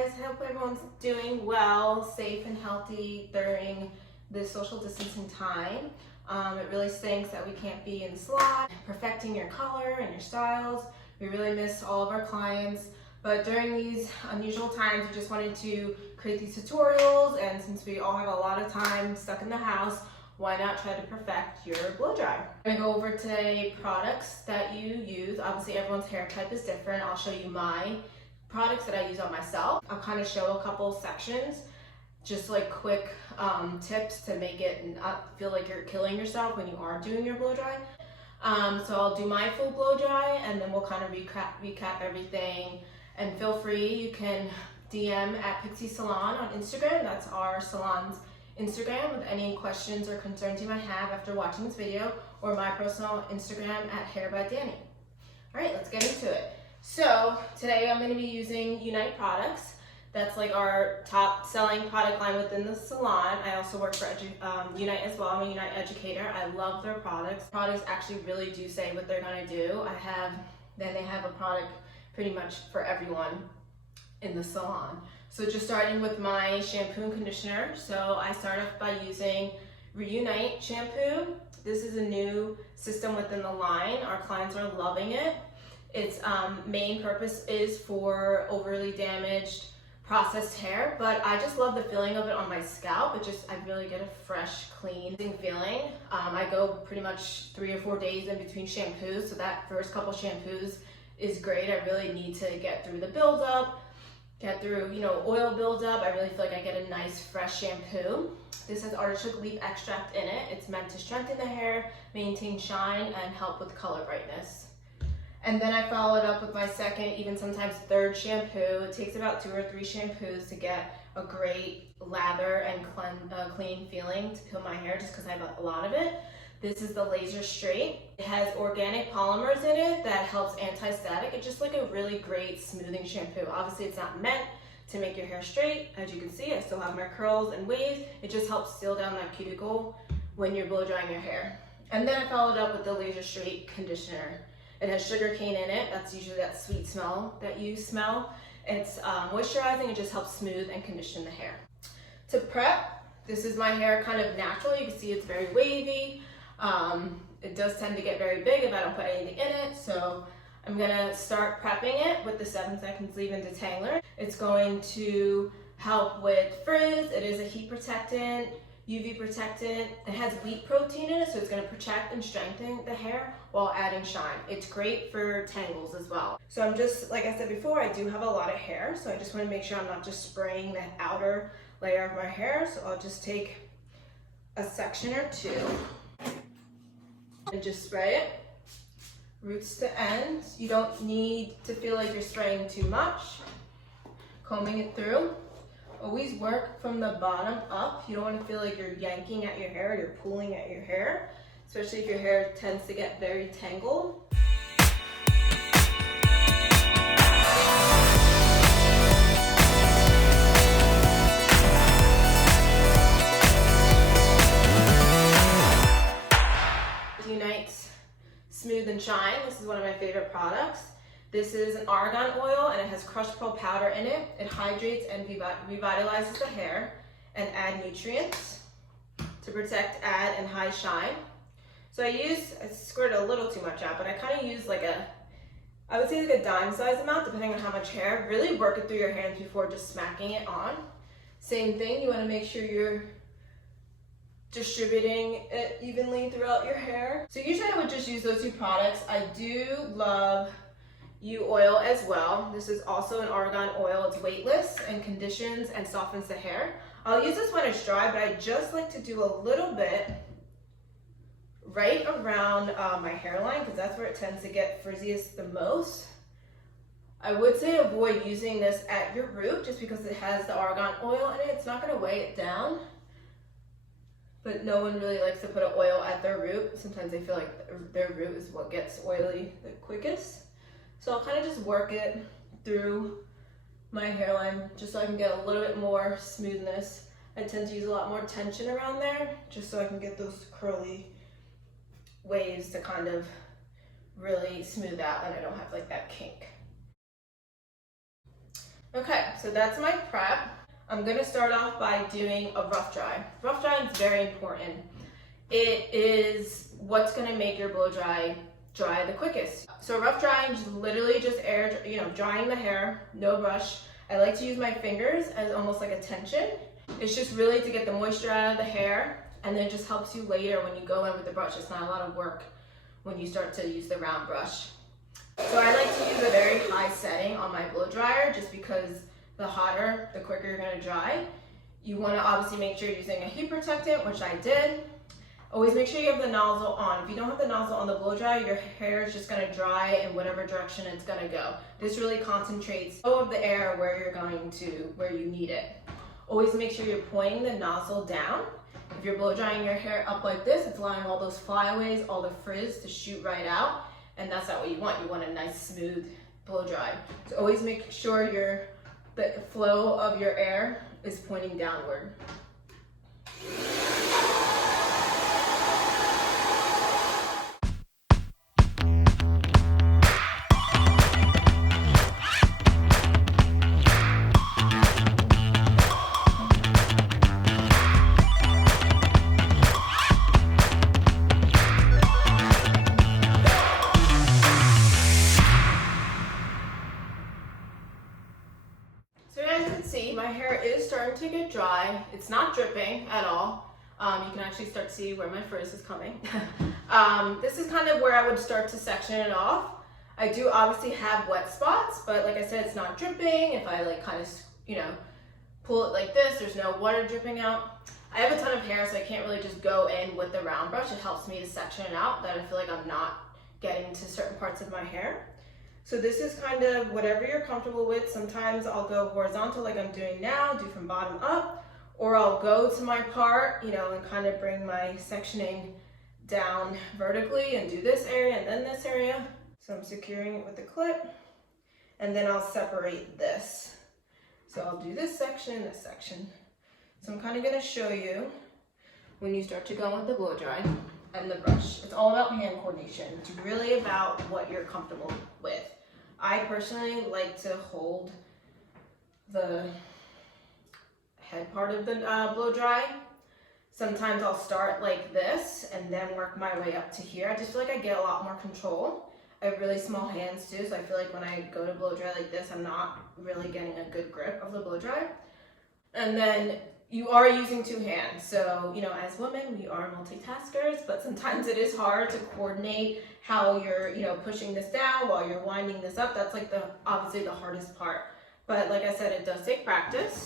guys, I hope everyone's doing well, safe and healthy during this social distancing time. It really stinks that we can't be in the salon, perfecting your color and your styles. We really miss all of our clients, but during these unusual times, we just wanted to create these tutorials, and since we all have a lot of time stuck in the house, why not try to perfect your blow dry? I'm gonna go over today products that you use. Obviously everyone's hair type is different. I'll show you my products that I use on myself. I'll kind of show a couple sections, just like quick tips to make it not feel like you're killing yourself when you are doing your blow dry. So I'll do my full blow dry and then we'll kind of recap everything. And feel free, you can DM at Pixie Salon on Instagram. That's our salon's Instagram with any questions or concerns you might have after watching this video, or my personal Instagram at Hair by Dani. All right, let's get into it. So today I'm going to be using Unite products. That's like our top selling product line within the salon. I also work for Unite as well. I'm a Unite educator. I love their products. Products actually really do say what they're going to do. They have a product pretty much for everyone in the salon. So just starting with my shampoo and conditioner. So I start off by using Reunite shampoo. This is a new system within the line. Our clients are loving it. Its main purpose is for overly damaged processed hair, but I just love the feeling of it on my scalp. I really get a fresh, clean feeling. I go pretty much 3 or 4 days in between shampoos, so that first couple shampoos is great. I really need to get through the buildup, get through, oil buildup. I really feel like I get a nice fresh shampoo. This has artichoke leaf extract in it. It's meant to strengthen the hair, maintain shine, and help with color brightness. And then I follow it up with my second, even sometimes third shampoo. It takes about 2 or 3 shampoos to get a great lather and clean feeling to peel my hair, just because I have a lot of it. This is the Laser Straight. It has organic polymers in it that helps anti-static. It's just like a really great smoothing shampoo. Obviously it's not meant to make your hair straight. As you can see, I still have my curls and waves. It just helps seal down that cuticle when you're blow drying your hair. And then I followed up with the Laser Straight conditioner. It has sugar cane in it. That's usually that sweet smell that you smell. It's moisturizing. It just helps smooth and condition the hair. To prep, this is my hair kind of natural. You can see it's very wavy. It does tend to get very big if I don't put anything in it. So I'm gonna start prepping it with the 7 seconds leave-in detangler. It's going to help with frizz. It is a heat protectant, UV protectant. It has wheat protein in it, so it's going to protect and strengthen the hair while adding shine. It's great for tangles as well. So I'm just, like I said before, I do have a lot of hair, so I just want to make sure I'm not just spraying the outer layer of my hair. So I'll just take a section or 2 and just spray it, roots to ends. You don't need to feel like you're spraying too much. Combing it through. Always work from the bottom up. You don't want to feel like you're yanking at your hair or you're pulling at your hair, especially if your hair tends to get very tangled. Unites Smooth and Shine. This is one of my favorite products. This is an argan oil and it has crushed pearl powder in it. It hydrates and revitalizes the hair and add nutrients to protect, add, and hide shine. So I squirt a little too much out, but I kind of use I would say like a dime size amount depending on how much hair. Really work it through your hands before just smacking it on. Same thing, you want to make sure you're distributing it evenly throughout your hair. So usually I would just use those 2 products. I do love oil as well. This is also an argan oil. It's weightless and conditions and softens the hair. I'll use this when it's dry, but I just like to do a little bit right around my hairline because that's where it tends to get frizziest the most. I would say avoid using this at your root just because it has the argan oil in it. It's not going to weigh it down, but no one really likes to put an oil at their root. Sometimes they feel like their root is what gets oily the quickest. So I'll kind of just work it through my hairline just so I can get a little bit more smoothness. I tend to use a lot more tension around there just so I can get those curly waves to kind of really smooth out and I don't have like that kink. Okay, so that's my prep. I'm gonna start off by doing a rough dry. Rough drying is very important. It is what's gonna make your blow dry the quickest. So rough drying is literally just drying the hair, no brush. I like to use my fingers as almost like a tension. It's just really to get the moisture out of the hair, and then it just helps you later when you go in with the brush. It's not a lot of work when you start to use the round brush. So I like to use a very high setting on my blow dryer just because the hotter, the quicker you're gonna dry. You wanna obviously make sure you're using a heat protectant, which I did. Always make sure you have the nozzle on. If you don't have the nozzle on the blow dryer, your hair is just gonna dry in whatever direction it's gonna go. This really concentrates flow of the air where you need it. Always make sure you're pointing the nozzle down. If you're blow drying your hair up like this, it's allowing all those flyaways, all the frizz to shoot right out, and that's not what you want. You want a nice smooth blow dry. So always make sure the flow of your air is pointing downward. So as you can see, my hair is starting to get dry. It's not dripping at all. You can actually start to see where my frizz is coming. This is kind of where I would start to section it off. I do obviously have wet spots, but like I said, it's not dripping. If I like kind of, pull it like this, there's no water dripping out. I have a ton of hair, so I can't really just go in with the round brush. It helps me to section it out, that I feel like I'm not getting to certain parts of my hair. So this is kind of whatever you're comfortable with. Sometimes I'll go horizontal like I'm doing now, do from bottom up, or I'll go to my part, and kind of bring my sectioning down vertically and do this area and then this area. So I'm securing it with the clip, and then I'll separate this. So I'll do this section, this section. So I'm kind of going to show you when you start to go with the blow dry and the brush. It's all about hand coordination. It's really about what you're comfortable with. I personally like to hold the head part of the blow dry. Sometimes I'll start like this and then work my way up to here. I just feel like I get a lot more control. I have really small hands too, so I feel like when I go to blow dry like this, I'm not really getting a good grip of the blow dry. And then you are using two hands, so as women we are multitaskers, but sometimes it is hard to coordinate how you're pushing this down while you're winding this up. That's like obviously the hardest part, but like I said, it does take practice.